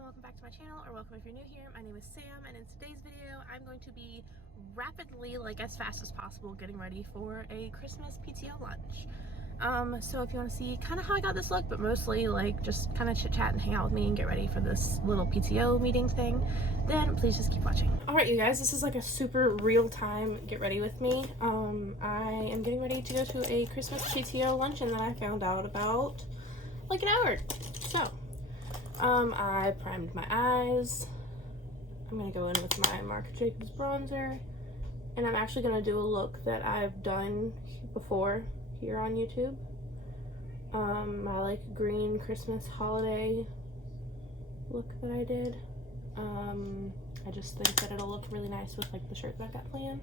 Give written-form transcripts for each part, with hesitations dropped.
and welcome back to my channel, or welcome if you're new here. My name is Sam, and in today's video I'm going to be rapidly, like as fast as possible, getting ready for a Christmas PTO lunch. So if you want to see kind of how I got this look, but mostly like just kind of chit chat and hang out with me and get ready for this little PTO meeting thing, then please just keep watching. Alright you guys, this is like a super real-time get ready with me. I am getting ready to go to a Christmas PTO luncheon that I found out about like an hour. So I primed my eyes. I'm gonna go in with my Marc Jacobs bronzer, and I'm actually gonna do a look that I've done before here on YouTube. My like green Christmas holiday look that I did. I just think that it'll look really nice with like the shirt that I've got planned.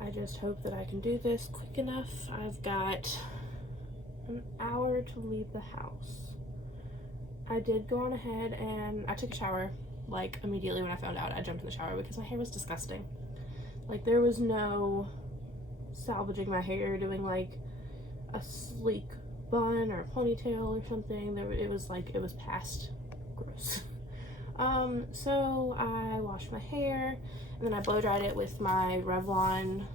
I just hope that I can do this quick enough. I've got an hour to leave the house. I did go on ahead and I took a shower like immediately when I found out. I jumped in the shower because my hair was disgusting. Like there was no salvaging my hair, doing like a sleek bun or a ponytail or something. It was past gross. So I washed my hair and then I blow dried it with my Revlon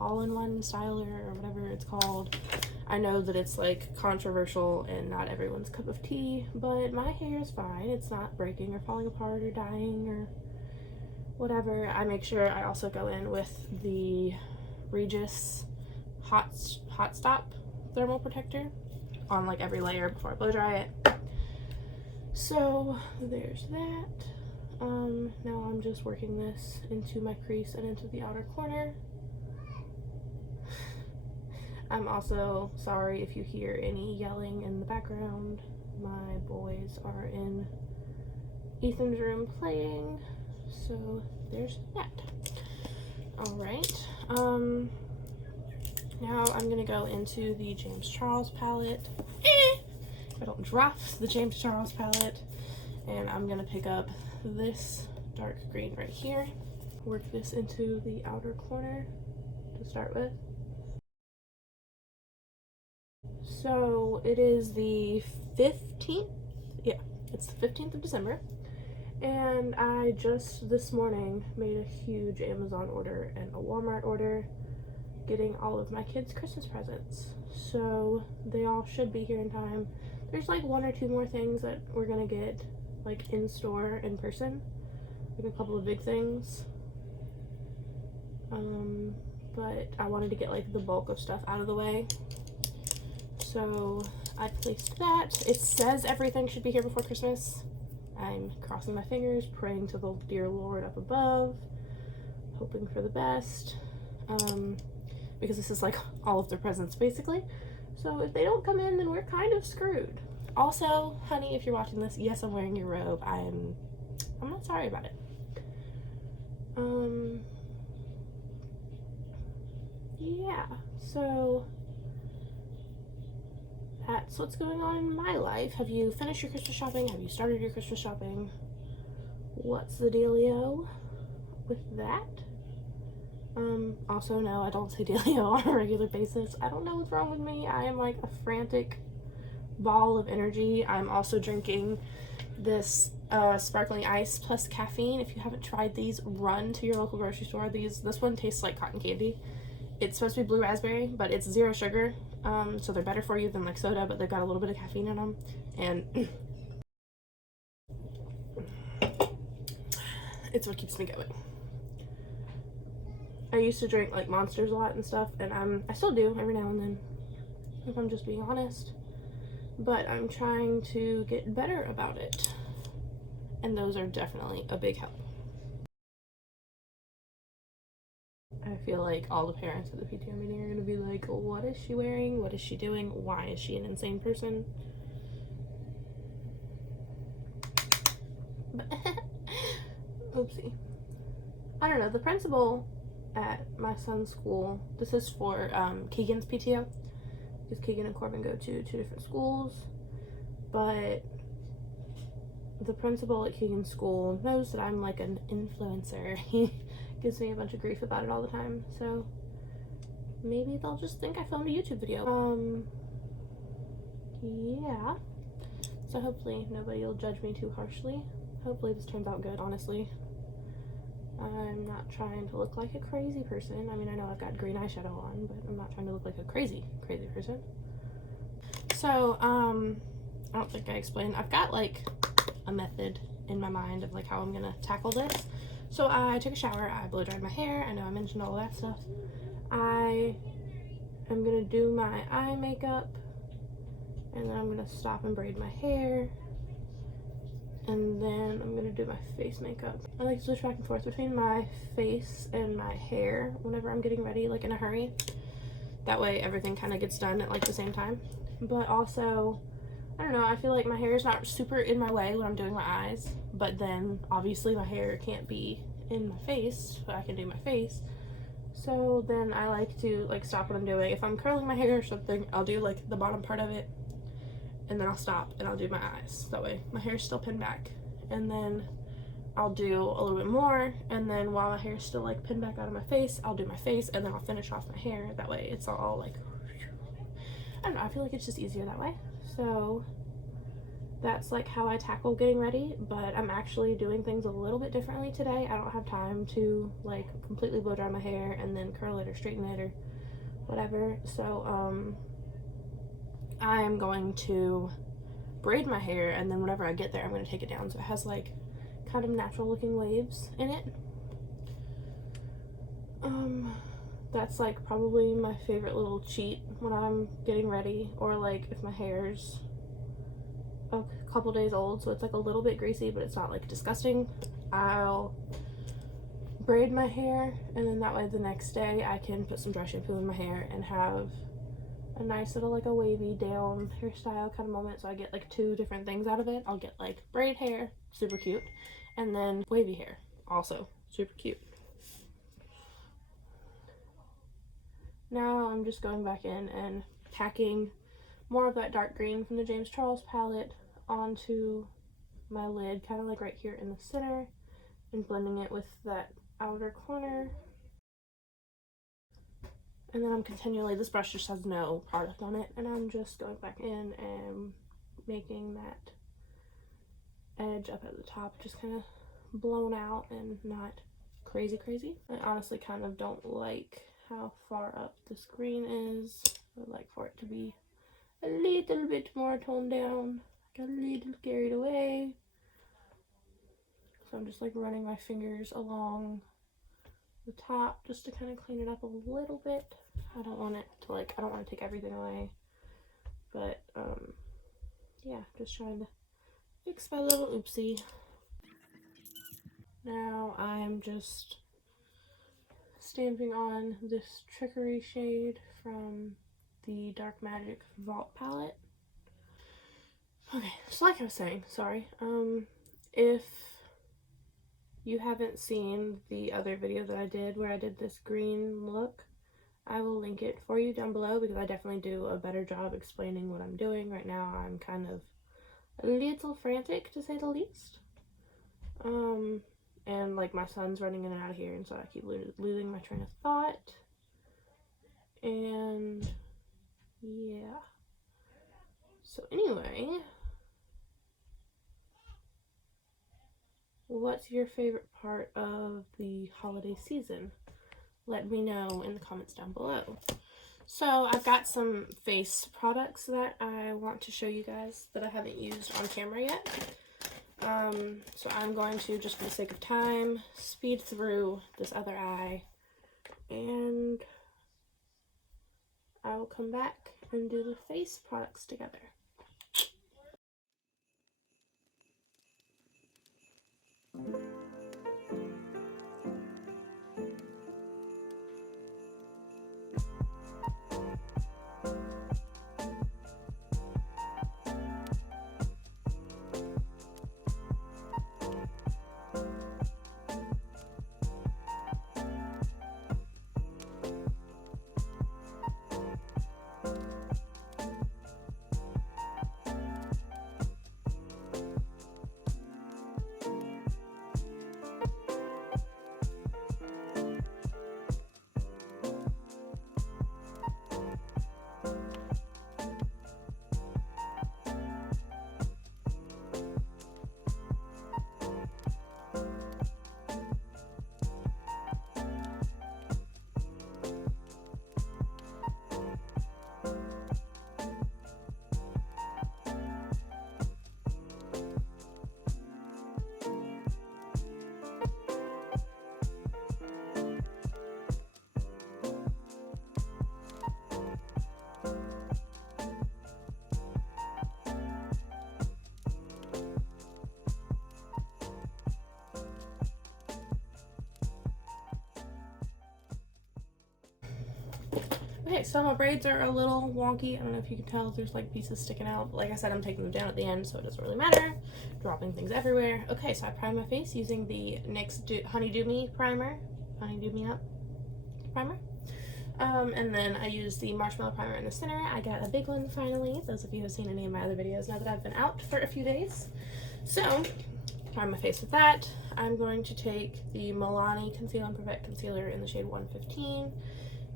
all-in-one styler or whatever it's called. I know that it's like controversial and not everyone's cup of tea, but my hair is fine. It's not breaking or falling apart or dying or whatever. I make sure I also go in with the Regis Hot Stop thermal protector on like every layer before I blow dry it. So there's that. Now I'm just working this into my crease and into the outer corner. I'm also sorry if you hear any yelling in the background. My boys are in Ethan's room playing, so there's that. Alright, now I'm gonna go into the James Charles palette. I don't drop the James Charles palette, and I'm gonna pick up this dark green right here. Work this into the outer corner to start with. So it is the 15th, yeah, it's the 15th of December, and I just this morning made a huge Amazon order and a Walmart order getting all of my kids' Christmas presents. So they all should be here in time. There's like one or two more things that we're gonna get like in store in person, like a couple of big things. But I wanted to get like the bulk of stuff out of the way. So I placed that. It says everything should be here before Christmas. I'm crossing my fingers, praying to the dear Lord up above, hoping for the best, because this is like all of their presents basically. So if they don't come in, then we're kind of screwed. Also, honey, if you're watching this, yes, I'm wearing your robe. I'm not sorry about it. Yeah, so that's what's going on in my life. Have you finished your Christmas shopping? Have you started your Christmas shopping? What's the dealio with that? Also, no, I don't say dealio on a regular basis. I don't know what's wrong with me. I am like a frantic ball of energy. I'm also drinking this sparkling ice plus caffeine. If you haven't tried these, run to your local grocery store. This one tastes like cotton candy. It's supposed to be blue raspberry, but it's 0 sugar. So they're better for you than like soda, but they've got a little bit of caffeine in them, and it's what keeps me going. I used to drink like Monsters a lot and stuff, and I still do every now and then, if I'm just being honest, but I'm trying to get better about it, and those are definitely a big help. I feel like all the parents at the PTO meeting are going to be like, what is she wearing? What is she doing? Why is she an insane person? Oopsie. I don't know. The principal at my son's school, this is for Keegan's PTO, because Keegan and Corbin go to 2 different schools, but the principal at Keegan's school knows that I'm like an influencer. He gives me a bunch of grief about it all the time, so maybe they'll just think I filmed a YouTube video. Yeah, So hopefully nobody will judge me too harshly. Hopefully this turns out good, honestly. I'm not trying to look like a crazy person. I mean, I know I've got green eyeshadow on, but I'm not trying to look like a crazy person. So, I don't think I explained. I've got like a method in my mind of like how I'm gonna tackle this. So I took a shower, I blow dried my hair. I know I mentioned all that stuff. I am gonna do my eye makeup, and then I'm gonna stop and braid my hair, and then I'm gonna do my face makeup. I like to switch back and forth between my face and my hair whenever I'm getting ready, like in a hurry. That way everything kind of gets done at like the same time. But also, I don't know, I feel like my hair is not super in my way when I'm doing my eyes, but then obviously my hair can't be in my face, but I can do my face. So then I like to like stop what I'm doing. If I'm curling my hair or something, I'll do like the bottom part of it, and then I'll stop and I'll do my eyes. That way my hair's still pinned back, and then I'll do a little bit more, and then while my hair's still like pinned back out of my face, I'll do my face, and then I'll finish off my hair. That way it's all like, I don't know, I feel like it's just easier that way. So that's like how I tackle getting ready, but I'm actually doing things a little bit differently today. I don't have time to like completely blow dry my hair and then curl it or straighten it or whatever. So I'm going to braid my hair, and then whenever I get there I'm going to take it down so it has like kind of natural looking waves in it. That's like probably my favorite little cheat when I'm getting ready, or like if my hair's a couple days old so it's like a little bit greasy but it's not like disgusting, I'll braid my hair, and then that way the next day I can put some dry shampoo in my hair and have a nice little like a wavy down hairstyle kind of moment. So I get like two different things out of it. I'll get like braid hair, super cute, and then wavy hair, also super cute. Now I'm just going back in and packing more of that dark green from the James Charles palette onto my lid, kind of like right here in the center, and blending it with that outer corner. And then I'm continually, this brush just has no product on it, and I'm just going back in and making that edge up at the top just kind of blown out and not crazy. I honestly kind of don't like how far up this green is. I'd like for it to be a little bit more toned down, like a little carried away. So I'm just like running my fingers along the top just to kind of clean it up a little bit. I don't want it to like, I don't want to take everything away, but yeah, just trying to fix my little oopsie. Now I'm just stamping on this Trickery shade from the Dark Magic Vault palette. Okay, so like I was saying, sorry, if you haven't seen the other video that I did where I did this green look, I will link it for you down below, because I definitely do a better job explaining what I'm doing. Right now I'm kind of a little frantic, to say the least. And like my son's running in and out of here, and so I keep losing my train of thought. And yeah. So anyway, what's your favorite part of the holiday season? Let me know in the comments down below. So I've got some face products that I want to show you guys that I haven't used on camera yet. So I'm going to, just for the sake of time, speed through this other eye, and I will come back and do the face products together. Okay, so my braids are a little wonky. I don't know if you can tell, there's like pieces sticking out. But like I said, I'm taking them down at the end, so it doesn't really matter. Dropping things everywhere. Okay, so I primed my face using the NYX Honey Do Me primer. Honey Do Me Up primer. And then I used the marshmallow primer in the center. I got a big one finally. Those of you who have seen any of my other videos know that I've been out for a few days. So, prime my face with that. I'm going to take the Milani Conceal and Perfect Concealer in the shade 115,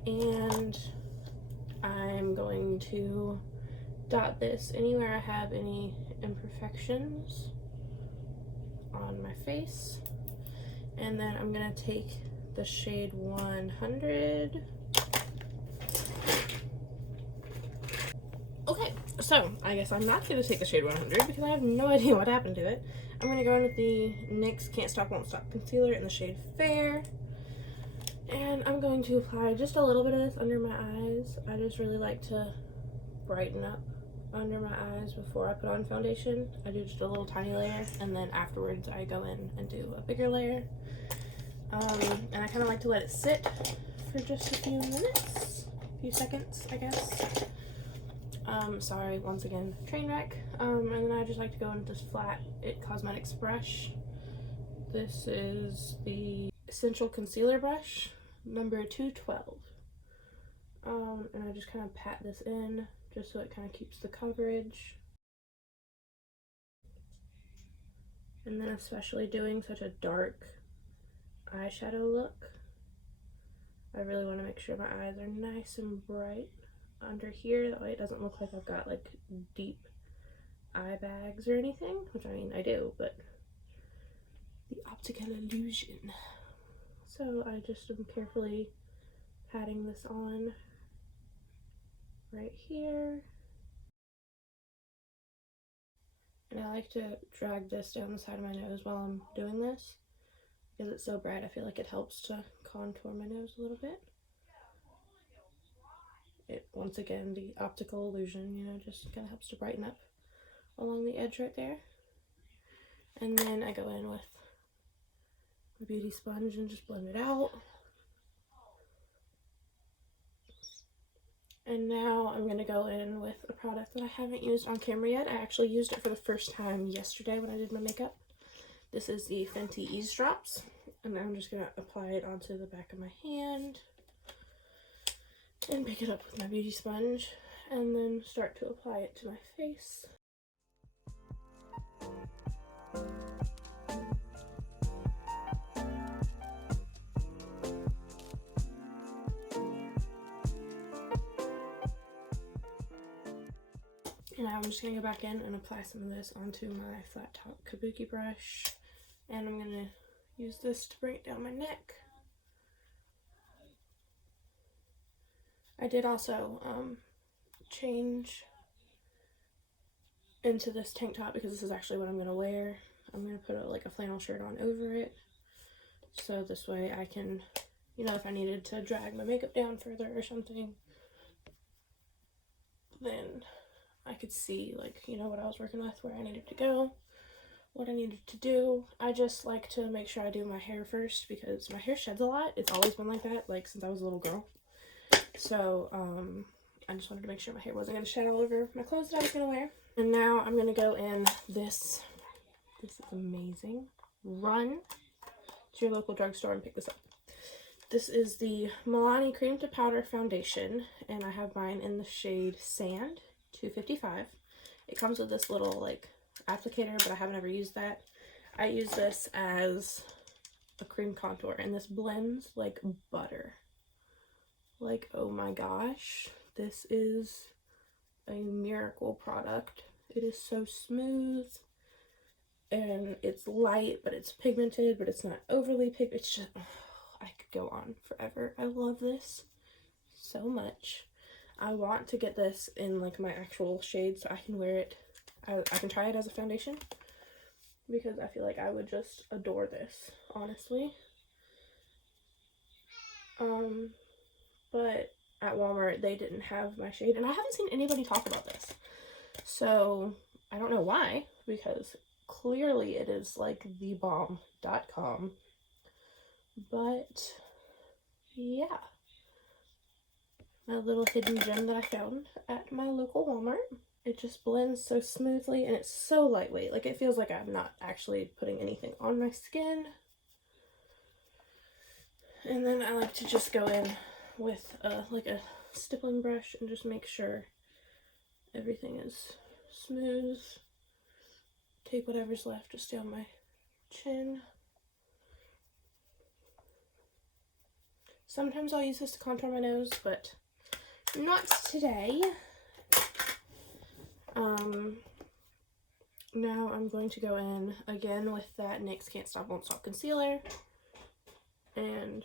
and I'm going to dot this anywhere I have any imperfections on my face. And then I'm going to take the shade 100. Okay, so I guess I'm not going to take the shade 100 because I have no idea what happened to it. I'm going to go in with the NYX Can't Stop Won't Stop Concealer in the shade Fair. And I'm going to apply just a little bit of this under my eyes. I just really like to brighten up under my eyes before I put on foundation. I do just a little tiny layer, and then afterwards I go in and do a bigger layer. And I kind of like to let it sit for just a few minutes, a few seconds, I guess. Sorry, once again, train wreck. And then I just like to go in with this flat It Cosmetics brush. This is the Essential Concealer brush, number 212. And I just kind of pat this in just so it kind of keeps the coverage. And then especially doing such a dark eyeshadow look, I really want to make sure my eyes are nice and bright under here, that way it doesn't look like I've got like deep eye bags or anything, which I mean I do, but the optical illusion. So I just am carefully patting this on right here. And I like to drag this down the side of my nose while I'm doing this, because it's so bright I feel like it helps to contour my nose a little bit. It, once again, the optical illusion, you know, just kind of helps to brighten up along the edge right there. And then I go in with a beauty sponge and just blend it out. And now I'm going to go in with a product that I haven't used on camera yet. I actually used it for the first time yesterday when I did my makeup. This is the Fenty Ease Drops, and I'm just going to apply it onto the back of my hand and pick it up with my beauty sponge and then start to apply it to my face. And now I'm just going to go back in and apply some of this onto my flat top kabuki brush, and I'm going to use this to bring it down my neck. I did also change into this tank top because this is actually what I'm going to wear. I'm going to put like a flannel shirt on over it, so this way I can, you know, if I needed to drag my makeup down further or something, then I could see, like, you know, what I was working with, where I needed to go, what I needed to do. I just like to make sure I do my hair first because my hair sheds a lot. It's always been like that, like, since I was a little girl. So, I just wanted to make sure my hair wasn't going to shed all over my clothes that I was going to wear. And now I'm going to go in this is amazing. Run to your local drugstore and pick this up. This is the Milani Cream to Powder Foundation, and I have mine in the shade Sand 255. It comes with this little like applicator, but I haven't ever used that. I use this as a cream contour, and this blends like butter. Like, oh my gosh, this is a miracle product. It is so smooth, and it's light, but it's pigmented, but it's not overly pigmented. It's just, oh, I could go on forever. I love this so much. I want to get this in like my actual shade so I can wear it. I can try it as a foundation because I feel like I would just adore this, honestly. But at Walmart they didn't have my shade, and I haven't seen anybody talk about this. So I don't know why, because clearly it is like thebomb.com. But yeah, my little hidden gem that I found at my local Walmart. It just blends so smoothly and it's so lightweight. Like, it feels like I'm not actually putting anything on my skin. And then I like to just go in with like a stippling brush and just make sure everything is smooth. Take whatever's left just down my chin. Sometimes I'll use this to contour my nose, but not today. Now I'm going to go in again with that NYX Can't Stop Won't Stop concealer, and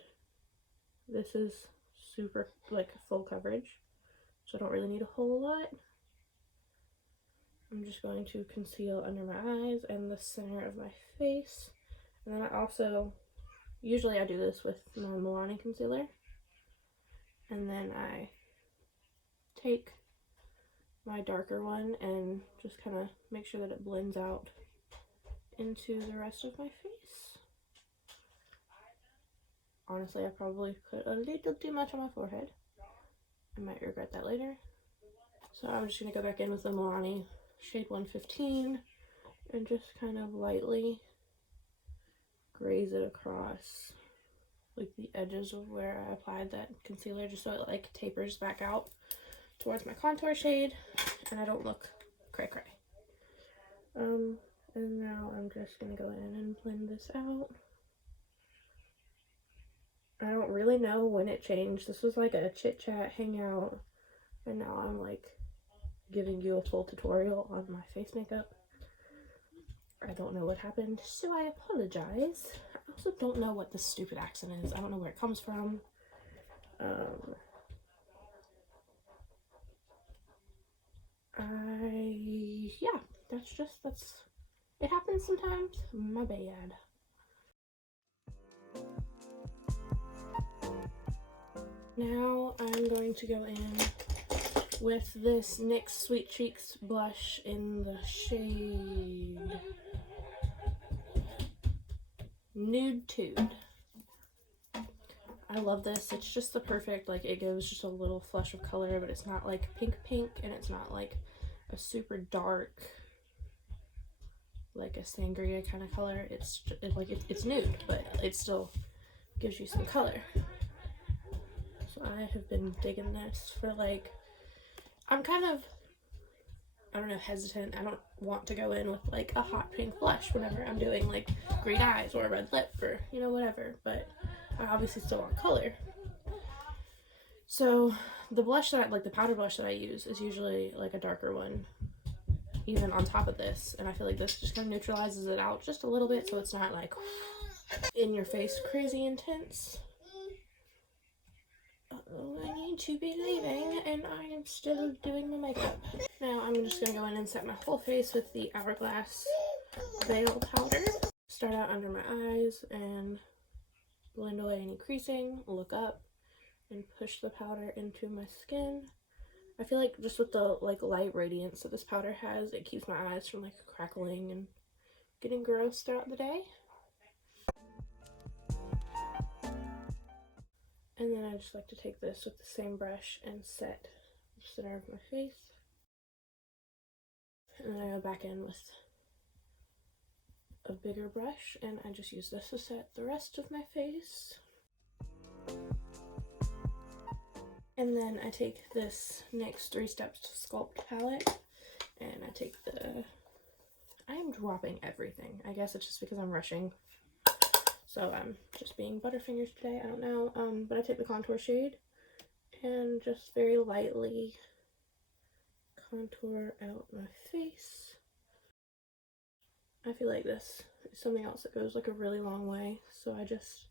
this is super like full coverage, so I don't really need a whole lot. I'm just going to conceal under my eyes and the center of my face, and then I also, usually I do this with my Milani concealer, and then I take my darker one and just kind of make sure that it blends out into the rest of my face. Honestly, I probably put a little too much on my forehead. I might regret that later. So I'm just going to go back in with the Milani shade 115 and just kind of lightly graze it across like the edges of where I applied that concealer, just so it like tapers back out towards my contour shade and I don't look cray cray. And now I'm just gonna go in and blend this out. I don't really know when it changed. This was like a chit chat hangout, and now I'm like giving you a full tutorial on my face makeup. I don't know what happened, so I apologize. I also don't know what this stupid accent is. I don't know where it comes from. Yeah, that's, it happens sometimes. My bad. Now I'm going to go in with this NYX Sweet Cheeks blush in the shade Nude Tude. I love this. It's just the perfect, like, it gives just a little flush of color, but it's not like pink and it's not like a super dark, like a sangria kind of color. It's it's nude, but it still gives you some color. So I have been digging this for like, I'm kind of, I don't know, hesitant. I don't want to go in with like a hot pink blush whenever I'm doing like green eyes or a red lip or, you know, whatever, but I obviously still want color. So the blush that the powder blush that I use is usually like a darker one, even on top of this, and I feel like this just kind of neutralizes it out just a little bit, so it's not like in your face crazy intense. I need to be leaving and I am still doing my makeup. Now I'm just going to go in and set my whole face with the Hourglass Veil powder. Start out under my eyes and blend away any creasing, look up, and push the powder into my skin. I feel like just with the like light radiance that this powder has, it keeps my eyes from like crackling and getting gross throughout the day. And then I just like to take this with the same brush and set the center of my face. And then I go back in with a bigger brush and I just use this to set the rest of my face. And then I take this NYX 3 Steps to Sculpt palette and I take I am dropping everything. I guess it's just because I'm rushing. So I'm just being butterfingers today, I don't know. But I take the contour shade and just very lightly contour out my face. I feel like this is something else that goes like a really long way, so I just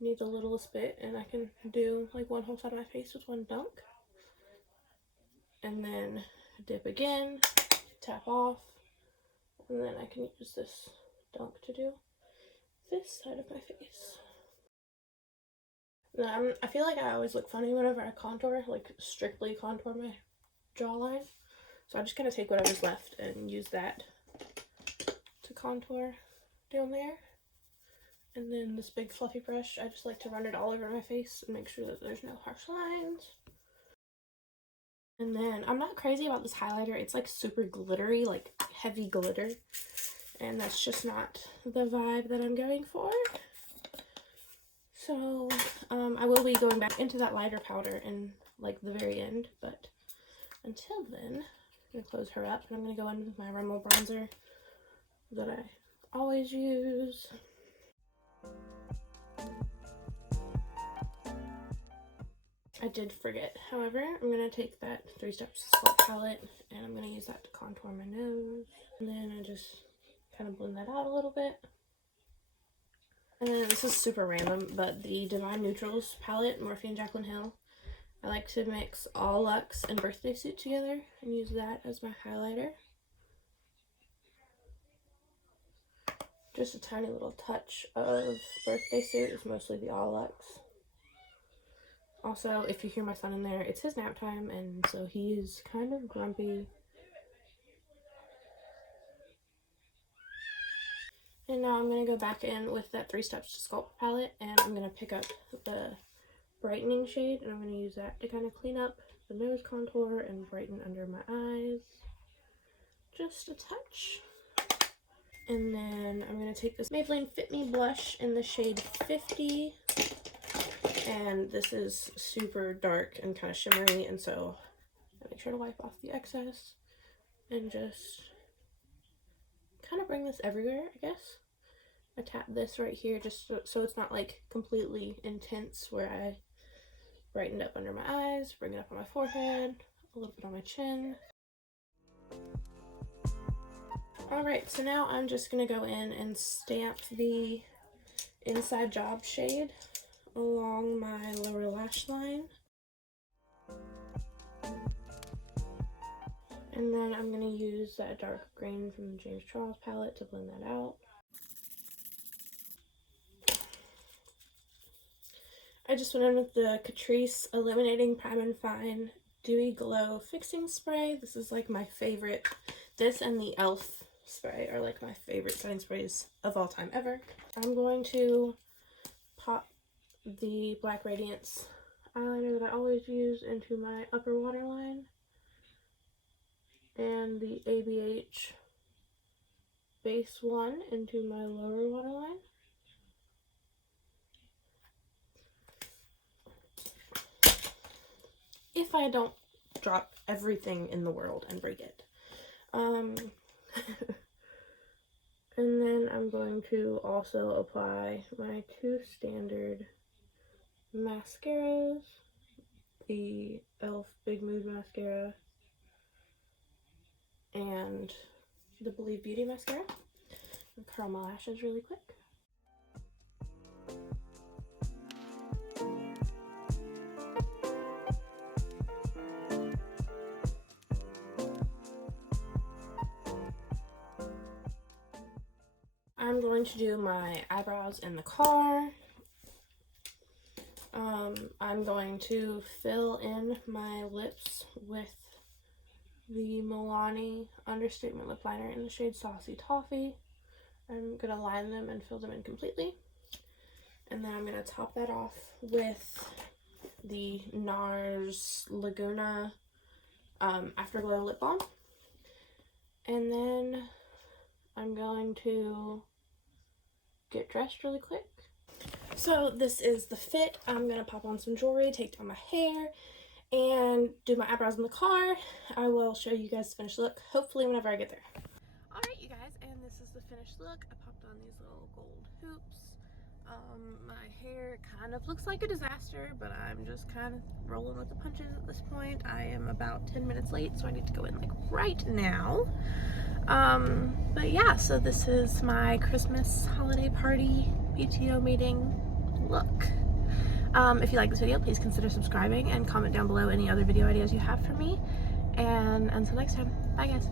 need the littlest bit and I can do like one whole side of my face with one dunk. And then dip again, tap off, and then I can use this dunk to do this side of my face. Now, I feel like I always look funny whenever I contour, like strictly contour my jawline. So I just kind of take whatever's left and use that to contour down there. And then this big fluffy brush, I just like to run it all over my face and make sure that there's no harsh lines. And then I'm not crazy about this highlighter. It's like super glittery, like heavy glitter. And that's just not the vibe that I'm going for. So I will be going back into that lighter powder in like the very end. But until then, I'm going to close her up. And I'm going to go in with my Rimmel bronzer that I always use. I did forget, however, I'm going to take that 3 Steps to Sculpt palette and I'm going to use that to contour my nose. And then I just kind of blend that out a little bit. And then this is super random, but the Divine Neutrals palette, Morphe and Jaclyn Hill, I like to mix All Luxe and Birthday Suit together and use that as my highlighter. Just a tiny little touch of Birthday Suit. It's mostly the All Luxe. Also, if you hear my son in there, it's his nap time, and so he's kind of grumpy. And now I'm going to go back in with that 3 Steps to Sculpt palette, and I'm going to pick up the brightening shade, and I'm going to use that to kind of clean up the nose contour and brighten under my eyes. Just a touch. And then I'm going to take this Maybelline Fit Me blush in the shade 50. And this is super dark and kind of shimmery, and so I make sure to wipe off the excess and just kind of bring this everywhere, I guess. I tap this right here just so it's not like completely intense, where I brightened up under my eyes, bring it up on my forehead, a little bit on my chin. Alright, so now I'm just going to go in and stamp the Inside Job shade along my lower lash line. And then I'm going to use that dark green from the James Charles palette to blend that out. I just went in with the Catrice Illuminating Prime and Fine Dewy Glow Fixing Spray. This is like my favorite. This and the e.l.f. spray are like my favorite setting sprays of all time ever. I'm going to pop the Black Radiance eyeliner that I always use into my upper waterline, and the ABH Base 1 into my lower waterline. If I don't drop everything in the world and break it. And then I'm going to also apply my 2 standard mascaras, the e.l.f. Big Mood Mascara and the Believe Beauty Mascara. And curl my lashes really quick. I'm going to do my eyebrows in the car. I'm going to fill in my lips with the Milani Understatement Lip Liner in the shade Saucy Toffee. I'm going to line them and fill them in completely. And then I'm going to top that off with the NARS Laguna Afterglow Lip Balm. And then I'm going to get dressed really quick. So this is the fit. I'm going to pop on some jewelry, take down my hair, and do my eyebrows in the car. I will show you guys the finished look, hopefully whenever I get there. Alright you guys, and this is the finished look. I popped on these little gold hoops. My hair kind of looks like a disaster, but I'm just kind of rolling with the punches at this point. I am about 10 minutes late, so I need to go in like right now. But yeah, so this is my Christmas holiday party PTO meeting look. If you like this video, please consider subscribing and comment down below any other video ideas you have for me. And until next time, bye guys.